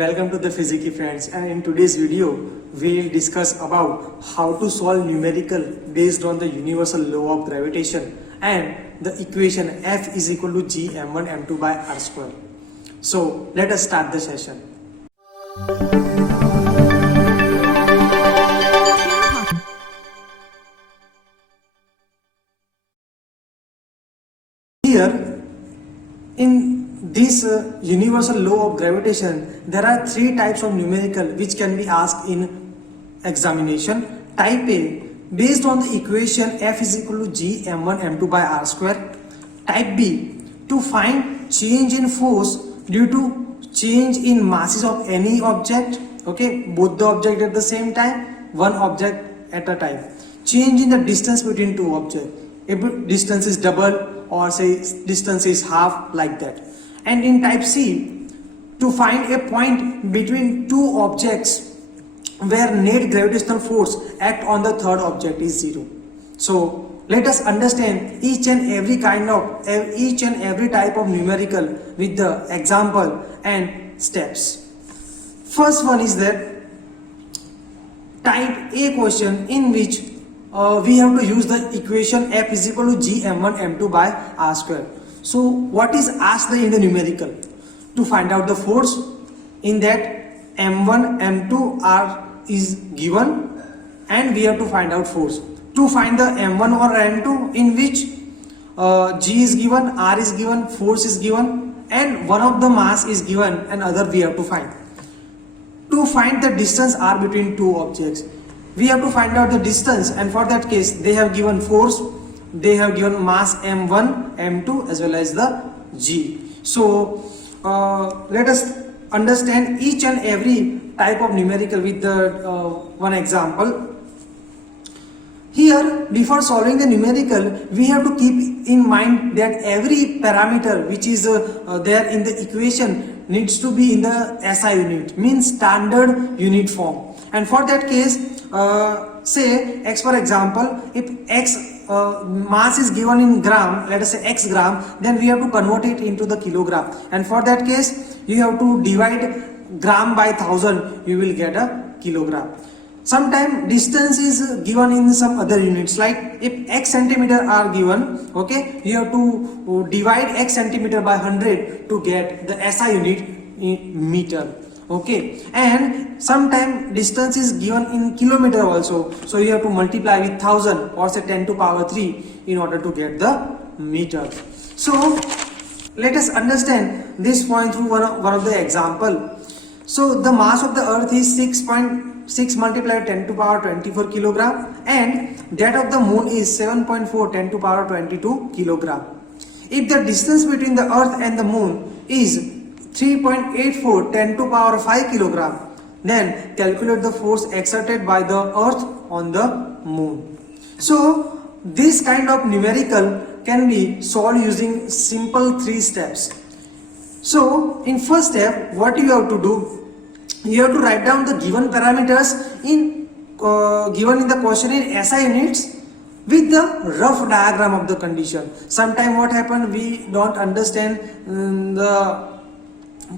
Welcome to the Physics friends, and in today's video we will discuss about how to solve numerical based on the universal law of gravitation and the equation F is equal to g m1 m2 by r square. So let us start the session. Here in this universal law of gravitation, there are three types of numerical which can be asked in examination. Type A, based on the equation F is equal to g m1 m2 by r square. Type B, to find change in force due to change in masses of any object. Okay, both the object at the same time, one object at a time. Change in the distance between two objects. If distance is double or say distance is half, like that. And in type C, to find a point between two objects where net gravitational force act on the third object is 0. So let us understand each and every type of numerical with the example and steps. First one is that type A question in which we have to use the equation F is equal to g m1 m2 by r square. So what is asked in the numerical? To find out the force, in that m1 m2 r is given and we have to find out force. To find the m1 or m2, in which g is given, r is given, force is given, and one of the mass is given and other we have to find. To find the distance r between two objects, we have to find out the distance, and for that case they have given force, they have given mass m1 m2 as well as the g. So let us understand each and every type of numerical with the one example. Here, before solving the numerical, we have to keep in mind that every parameter which is there in the equation needs to be in the SI unit, means standard unit form. And for that case, say x, for example, if x mass is given in gram, let us say x gram, then we have to convert it into the kilogram. And for that case, you have to divide gram by 1000, you will get a kilogram. Sometimes distance is given in some other units, like if x centimeter are given, okay, you have to divide x centimeter by 100 to get the SI unit in meter. Okay, and sometimes distance is given in kilometer also, so you have to multiply with 1000 or say 10 to power 3 in order to get the meter. So let us understand this point through one of the example. So the mass of the earth is 6.6 multiplied 10 to power 24 kilogram, and that of the moon is 7.4 10 to power 22 kilogram. If the distance between the earth and the moon is 3.84 10 to power 5 kilogram, then calculate the force exerted by the earth on the moon. So this kind of numerical can be solved using simple 3 steps. So in first step, what you have to do, you have to write down the given parameters given in the question in SI units with the rough diagram of the condition. Sometimes what happens, we don't understand the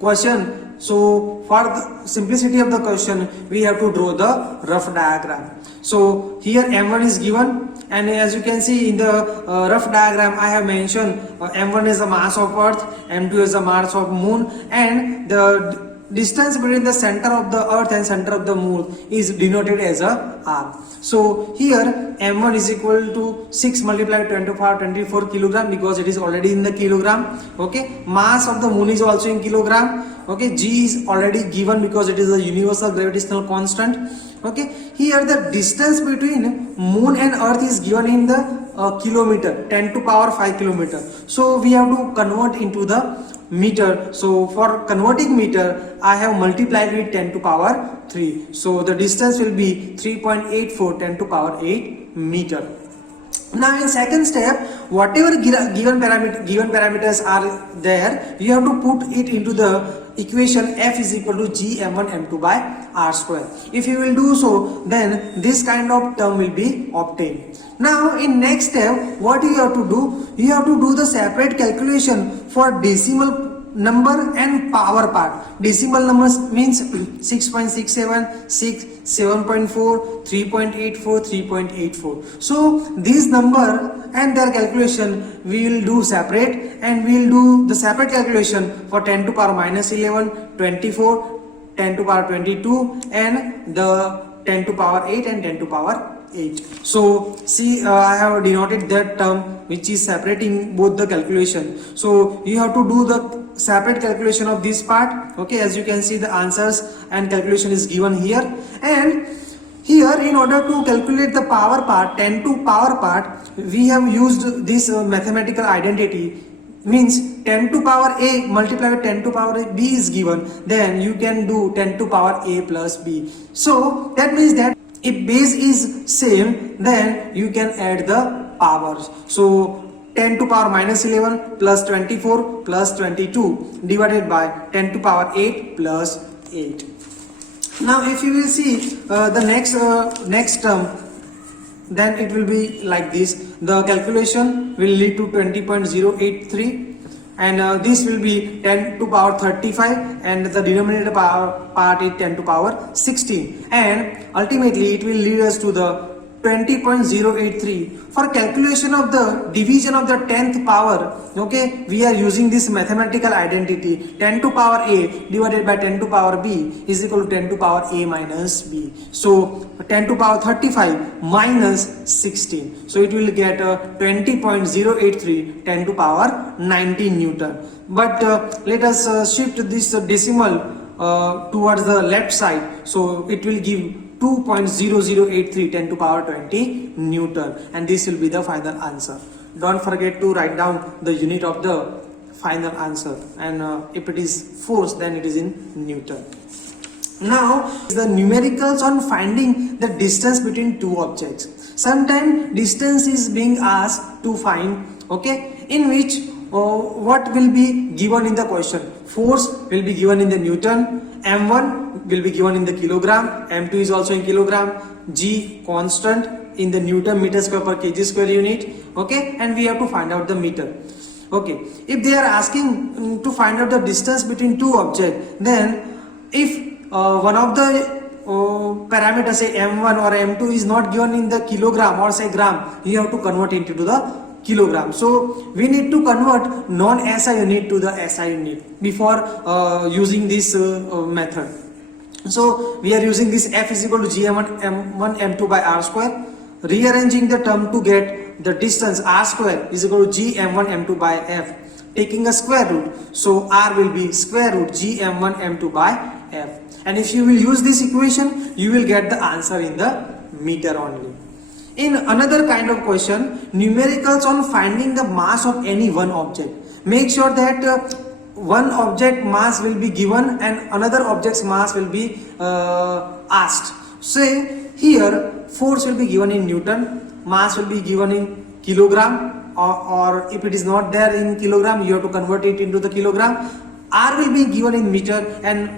question, so for the simplicity of the question we have to draw the rough diagram. So here m1 is given, and as you can see in the rough diagram I have mentioned m1 is the mass of earth, m2 is the mass of moon, and the distance between the center of the earth and center of the moon is denoted as a r. So here m1 is equal to 6 multiplied 10 to power 24 kilogram, because it is already in the kilogram. Okay, mass of the moon is also in kilogram. Okay, g is already given because it is a universal gravitational constant. Okay, here the distance between moon and earth is given in the kilometer, 10 to power 5 kilometer. So we have to convert into the meter. So for converting meter, I have multiplied with 10 to power 3. So the distance will be 3.84 10 to power 8 meter. Now in second step, whatever given parameters are there, you have to put it into the equation F is equal to g m1 m2 by r square. If you will do so, then this kind of term will be obtained. Now in next step, what you have to do? You have to do the separate calculation for decimal number and power part. Decimal numbers means 6.67, 6, 7.4, 3.84, 3.84. So these number and their calculation we will do separate, and we will do the separate calculation for 10 to power minus 11, 24, 10 to power 22, and the 10 to power 8 and 10 to power 8. So see, I have denoted that term which is separating both the calculation. So you have to do the separate calculation of this part. Okay, as you can see, the answers and calculation is given here. And here, in order to calculate the power part, 10 to power part, we have used this mathematical identity. Means 10 to power a multiplied with 10 to power b is given, then you can do 10 to power a plus b. So that means that if base is same, then you can add the powers. So 10 to power minus 11 plus 24 plus 22 divided by 10 to power 8 plus 8. Now if you will see the next term, then it will be like this. The calculation will lead to 20.083, and this will be 10 to power 35, and the denominator power part is 10 to power 16, and ultimately it will lead us to the 20.083. For calculation of the division of the 10th power, okay, we are using this mathematical identity. 10 to power a divided by 10 to power b is equal to 10 to power a minus b. So 10 to power 35 minus 16. So it will get 20.083 10 to power 19 Newton. But let us shift this decimal towards the left side. So it will give 2.0083 10 to power 20 Newton, and this will be the final answer. Don't forget to write down the unit of the final answer, and if it is force, then it is in Newton. Now the numericals on finding the distance between two objects. Sometimes distance is being asked to find, okay, in which what will be given in the question. Force will be given in the Newton, m1 will be given in the kilogram, m2 is also in kilogram, g constant in the Newton meter square per kg square unit, okay, and we have to find out the meter. Okay, if they are asking to find out the distance between two objects, then if one of the parameters, say m1 or m2, is not given in the kilogram or say gram, you have to convert it into the kilogram. So we need to convert non-SI unit to the SI unit before using this method. So we are using this F is equal to Gm1 m1 m2 by r square, rearranging the term to get the distance r square is equal to Gm1 m2 by f, taking a square root. So r will be square root Gm1 m2 by f, and if you will use this equation, you will get the answer in the meter only. In another kind of question, numericals on finding the mass of any one object. Make sure that one object mass will be given and another object's mass will be asked. Say here force will be given in Newton, mass will be given in kilogram, or if it is not there in kilogram, you have to convert it into the kilogram. R will be given in meter, and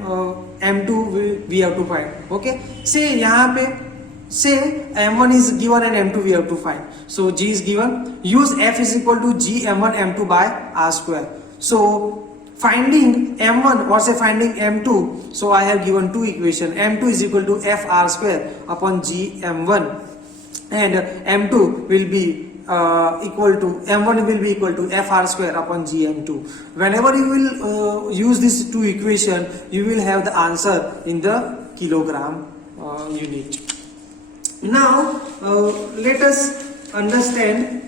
m2 we have to find. Okay, say यहाँ पे say m1 is given and m2 we have to find. So g is given, use f is equal to g m1 m2 by r square. So finding m1 or say finding m2, so I have given two equation. M2 is equal to f r square upon g m1, and m2 will be equal to m1 will be equal to f r square upon g m2. Whenever you will use these two equation, you will have the answer in the kilogram unit. Now let us understand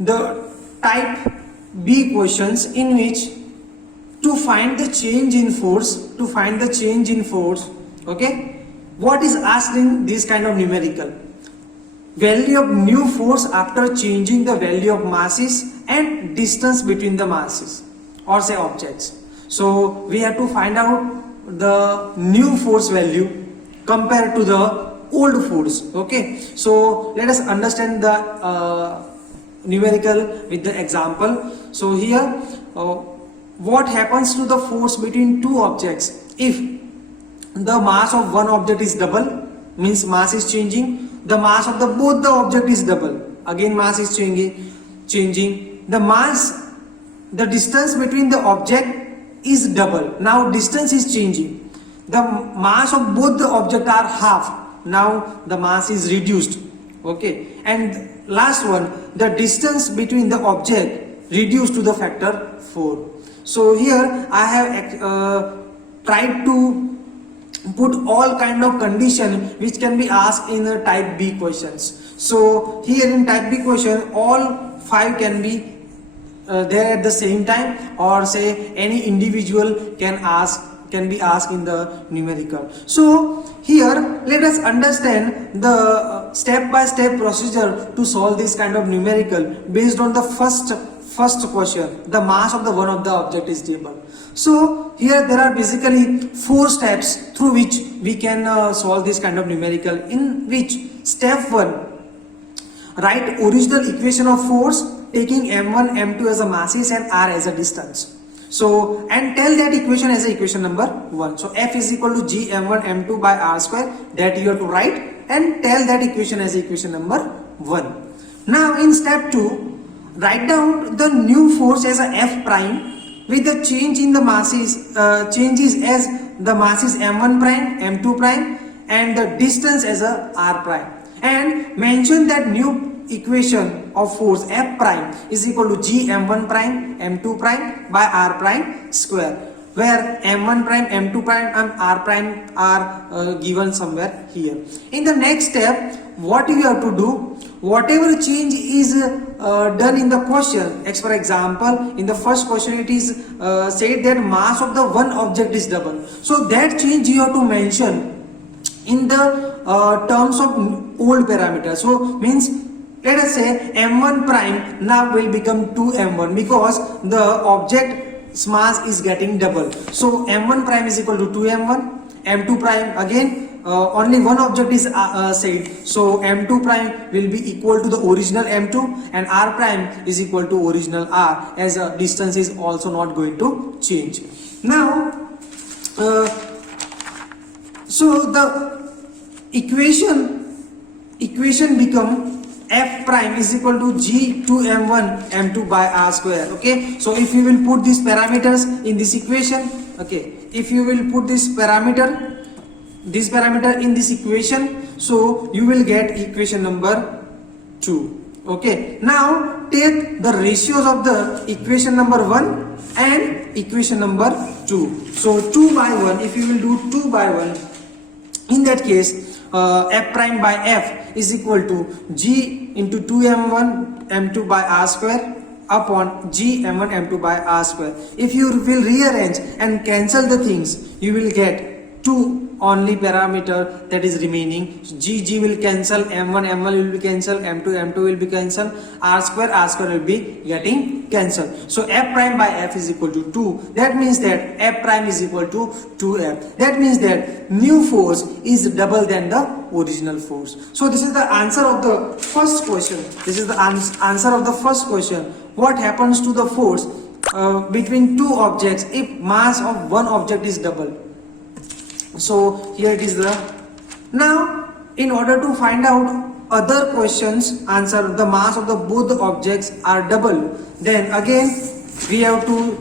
the type B questions, in which to find the change in force, okay, what is asked in this kind of numerical? Value of new force after changing the value of masses and distance between the masses or say objects. So we have to find out the new force value compared to the old force. Okay, so let us understand the numerical with the example. So here what happens to the force between two objects if the mass of one object is double, means mass is changing, the mass of the both the object is double, again mass is changing, the mass the distance between the object is double. Now distance is changing. The mass of both the object are half. Now the mass is reduced. Okay. And last one, the distance between the object reduced to the factor 4. So here I have tried to put all kind of condition which can be asked in the type B questions. So here in type B question, all 5 can be there at the same time, or say any individual can be asked in the numerical. So here let us understand the step-by-step procedure to solve this kind of numerical based on the first question. The mass of the one of the object is double. So here there are basically 4 steps through which we can solve this kind of numerical, in which step 1, write original equation of force taking m1 m2 as a masses and r as a distance. So and tell that equation as a equation number 1. So F is equal to G m1 m2 by r square, that you have to write and tell that equation as equation number 1. Now in step 2, write down the new force as a F prime with the change in the masses, changes as the masses m1 prime, m2 prime and the distance as a r prime, and mention that new equation of force F prime is equal to G m1 prime m2 prime by r prime square, where m1 prime m2 prime and r prime are given somewhere here. In the next step, what you have to do, whatever change is done in the question, for example in the first question it is said that mass of the one object is double, so that change you have to mention in the terms of old parameter. So means let us say m1 prime now will become 2m1 because the object's mass is getting double. So m1 prime is equal to 2m1, m2 prime again only one object is said, so m2 prime will be equal to the original m2 and r prime is equal to original r, as distance is also not going to change. Now so the equation become F prime is equal to G 2m1 m2 by r square. Okay, so if you will put these parameters in this equation, okay, if you will put this parameter in this equation, so you will get equation number 2. Okay, now take the ratios of the equation number 1 and equation number 2. So 2 by 1, if you will do 2 by 1, in that case F prime by F is equal to G into 2m1 m2 by r square upon G m1 m2 by r square. If you will rearrange and cancel the things, you will get 2 only parameter that is remaining. G will cancel, m1 will be cancelled, m2 will be cancelled, r square will be getting cancelled. So F prime by F is equal to 2. That means that F prime is equal to 2F. That means that new force is double than the original force. So this is the answer of the first question. This is the answer of the first question. What happens to the force between two objects if mass of one object is double? So here it is the. Now in order to find out other questions answer the mass of the both the objects are double, then again we have to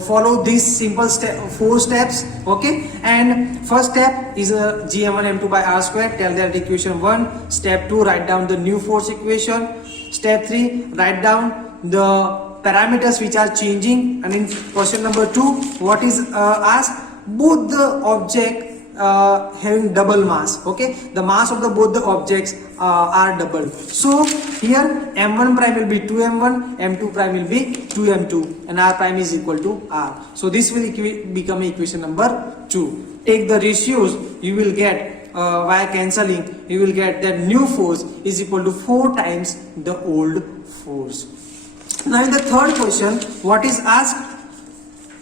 follow these simple 4 steps. Okay, and first step is Gm1 m2 by r square, tell that equation 1. Step 2, write down the new force equation. Step 3, write down the parameters which are changing, and in question number 2 what is asked, both the object having double mass. Okay, the mass of the both the objects are double. So here m1 prime will be 2m1, m2 prime will be 2m2, and r prime is equal to r. So this will become equation number 2. Take the ratios, you will get by cancelling, you will get that new force is equal to 4 times the old force. Now in the third question, what is asked?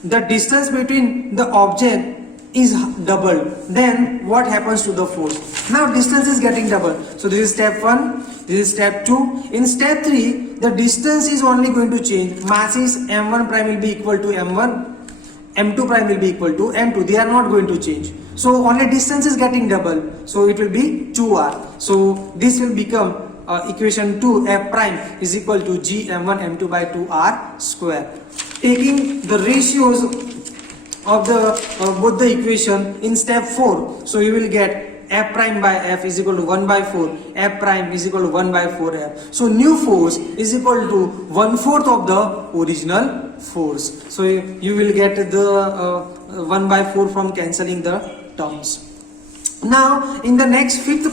The distance between the object is doubled, then what happens to the force? Now distance is getting double, so this is step 1, this is step 2. In step 3, the distance is only going to change. Mass is m1 prime will be equal to m1, m2 prime will be equal to m2. They are not going to change, so only distance is getting double, so it will be 2r. So this will become equation 2, F prime is equal to G m1 m2 by 2r square. taking the ratios of the both the equation in step 4. So you will get f prime by f is equal to 1 by 4, f prime is equal to 1 by 4f. So new force is equal to 1/4 of the original force. So you will get the 1 by 4 from cancelling the terms. Now in the next fourth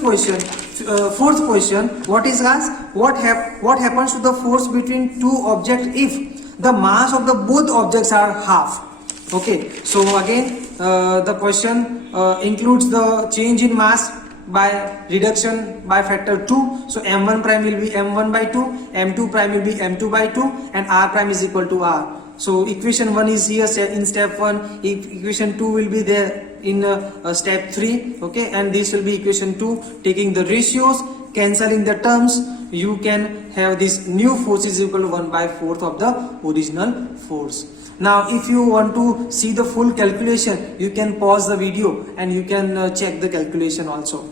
question, what is asked? What happens to the force between two objects if the mass of the both objects are half? Okay, so again the question includes the change in mass by reduction by factor 2. So m1 prime will be m1 by 2, m2 prime will be m2 by 2, and r prime is equal to r. So equation 1 is here in step 1, equation 2 will be there in step 3. Okay, and this will be equation 2. Taking the ratios, cancelling the terms, you can have this new force is equal to 1 by 4th of the original force. Now if you want to see the full calculation, you can pause the video and you can check the calculation also.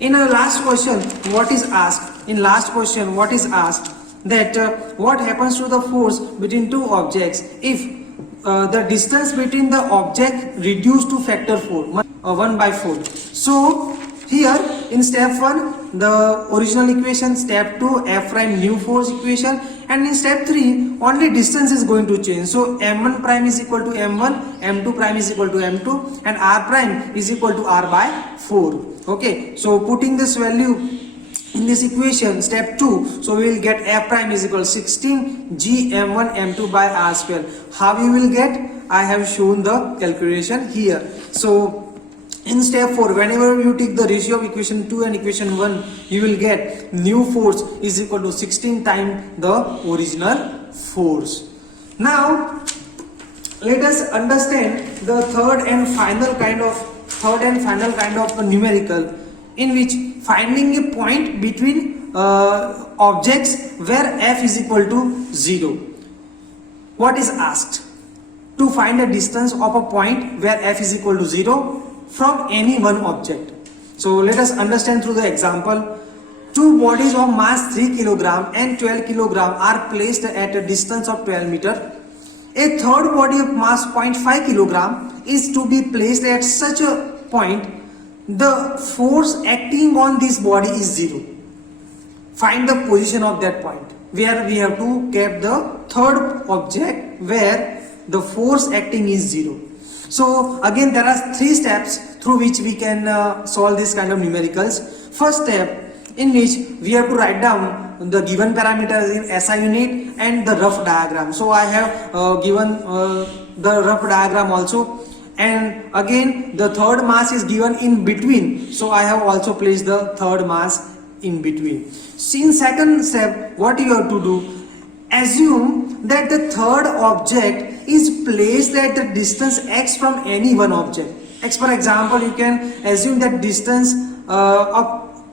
In the last question, what is asked? In last question, what is asked? That what happens to the force between two objects if the distance between the object reduced to factor 4, 1 by 4. So here in step 1 the original equation, step 2 f prime new force equation, and in step 3 only distance is going to change. So m1 prime is equal to m1, m2 prime is equal to m2, and r prime is equal to r by 4. Okay, so putting this value in this equation, step 2, so we will get f prime is equal to 16 g m1 m2 by r square. How you will get? I have shown the calculation here. So in step 4, whenever you take the ratio of equation 2 and equation 1, you will get new force is equal to 16 times the original force. Now let us understand the third and final kind of numerical, in which finding a point between objects where f is equal to 0. What is asked? To find a distance of a point where f is equal to 0 from any one object. So let us understand through the example. Two bodies of mass 3 kg and 12 kg are placed at a distance of 12 meter. A third body of mass 0.5 kg is to be placed at such a point. The force acting on this body is 0. Find the position of that point where we have to keep the third object where the force acting is 0. So again there are 3 steps through which we can solve this kind of numericals. First step, in which we have to write down the given parameters in SI unit and the rough diagram. So I have given the rough diagram also. And again the third mass is given in between, so I have also placed the third mass in between. So in second step, what you have to do, assume that the third object is placed at the distance x from any one object. X, for example, you can assume that distance of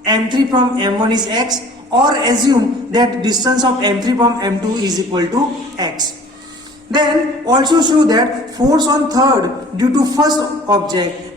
m3 from m1 is x, or assume that distance of m3 from m2 is equal to x. Then also show that force on third due to first object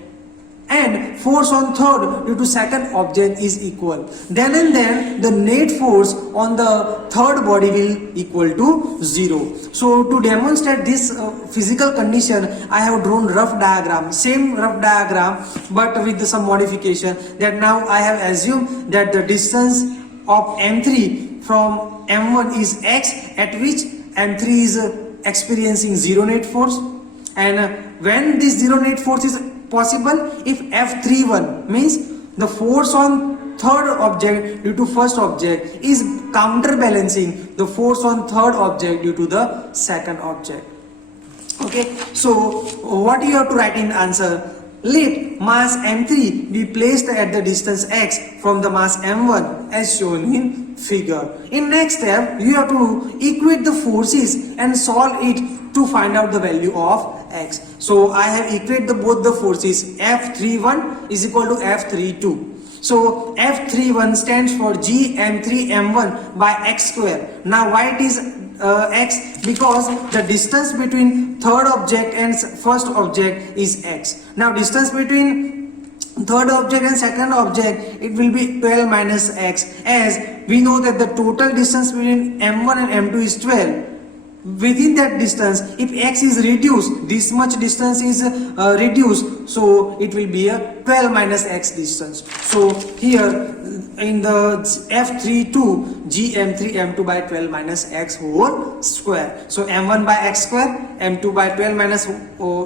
and force on third due to second object is equal. Then and then the net force on the third body will equal to 0. So to demonstrate this physical condition, I have drawn rough diagram, same rough diagram but with some modification, that now I have assumed that the distance of m3 from m1 is x, at which m3 is experiencing 0 net force, and when this 0 net force is possible if F31 means the force on third object due to first object is counterbalancing the force on third object due to the second object. Okay, so what you have to write in answer? Let mass m3 be placed at the distance x from the mass m1 as shown in figure. In next step, you have to equate the forces and solve it to find out the value of x. So I have equated both the forces. F31 is equal to F32. So F31 stands for Gm3m1 by x square. Now why it is x? Because the distance between third object and first object is x. Now distance between third object and second object, it will be 12 minus x, as we know that the total distance between m1 and m2 is 12. within that distance, if x is reduced, this much distance is reduced, so it will be a 12 minus x distance. So here in the f3 to gm3 m2 by 12 minus x whole square. So m1 by x square, m2 by 12 minus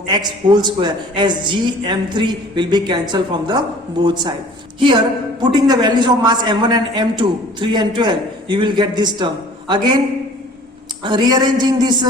x whole square, as gm3 will be cancelled from the both side. Here putting the values of mass m1 and m2, 3 and 12, you will get this term. Again rearranging this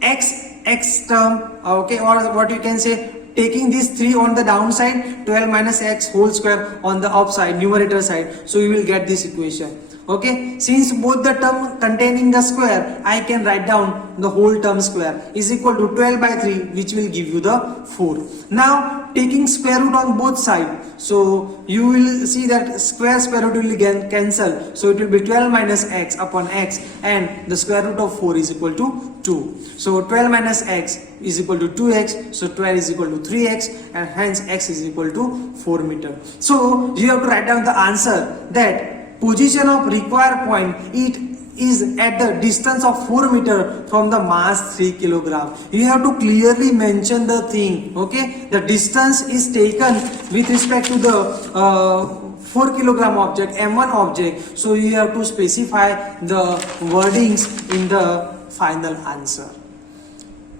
x term, okay, or what you can say, taking this 3 on the downside, 12 minus x whole square on the upside, numerator side, so you will get this equation. Okay, since both the term containing the square, I can write down the whole term square is equal to 12 by 3, which will give you the 4. Now taking square root on both sides, so you will see that square root will cancel, so it will be 12 minus x upon x, and the square root of 4 is equal to 2. So 12 minus x is equal to 2x, so 12 is equal to 3x, and hence x is equal to 4 meter. So you have to write down the answer that position of required point, it is at the distance of 4 meter from the mass 3 kilogram. You have to clearly mention the thing, okay? The distance is taken with respect to the 4 kilogram object, m1 object, so you have to specify the wordings in the final answer.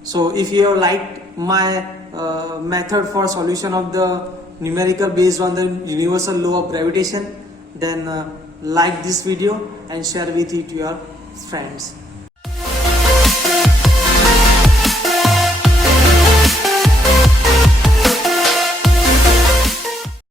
So if you have liked my method for solution of the numerical based on the universal law of gravitation, then like this video and share with it to your friends.